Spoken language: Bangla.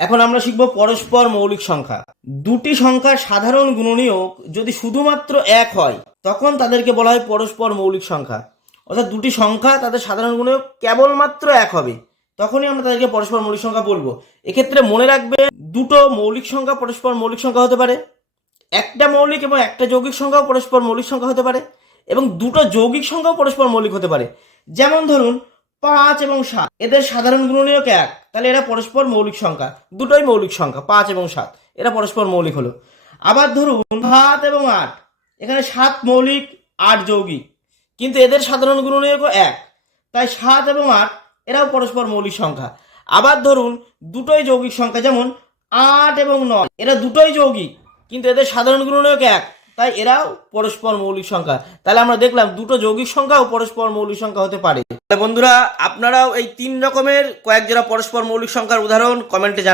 এখন আমরা শিখব পরস্পর মৌলিক সংখ্যা। দুটি সংখ্যার সাধারণ গুণনীয়ক যদি শুধুমাত্র এক হয় তখন তাদেরকে বলা হয় পরস্পর মৌলিক সংখ্যা। অর্থাৎ দুটি সংখ্যা তাদের সাধারণ গুণনীয়ক কেবলমাত্র এক হবে, তখনই আমরা তাদেরকে পরস্পর মৌলিক সংখ্যা বলবো। এক্ষেত্রে মনে রাখবে, দুটো মৌলিক সংখ্যা পরস্পর মৌলিক সংখ্যা হতে পারে, একটা মৌলিক এবং একটা যৌগিক সংখ্যাও পরস্পর মৌলিক সংখ্যা হতে পারে, এবং দুটো যৌগিক সংখ্যাও পরস্পর মৌলিক হতে পারে। যেমন ধরুন 5 এবং 7, এদের সাধারণ গুণনীয়ক 1, তাহলে এরা পরস্পর মৌলিক সংখ্যা, দুটোই মৌলিক সংখ্যা 5 এবং 7, এরা পরস্পর মৌলিক হলো। আবার ধরুন 7 এবং 8, এখানে 7 মৌলিক 8 যৌগিক, কিন্তু এদের সাধারণ গুণনীয়কও 1, তাই 7 এবং 8 এরাও পরস্পর মৌলিক সংখ্যা। আবার ধরুন দুটোই যৌগিক সংখ্যা, যেমন 8 এবং 9, এরা দুটোই যৌগিক, কিন্তু এদের সাধারণ গুণনীয়ক 1, তাই এরাও পরস্পর মৌলিক সংখ্যা। তাহলে আমরা দেখলাম দুটো যৌগিক সংখ্যাও পরস্পর মৌলিক সংখ্যা হতে পারে। বন্ধুরা, আপনারাও এই 3 রকমের কয়েক জোড়া পরস্পর মৌলিক সংখ্যার উদাহরণ কমেন্টে জানান।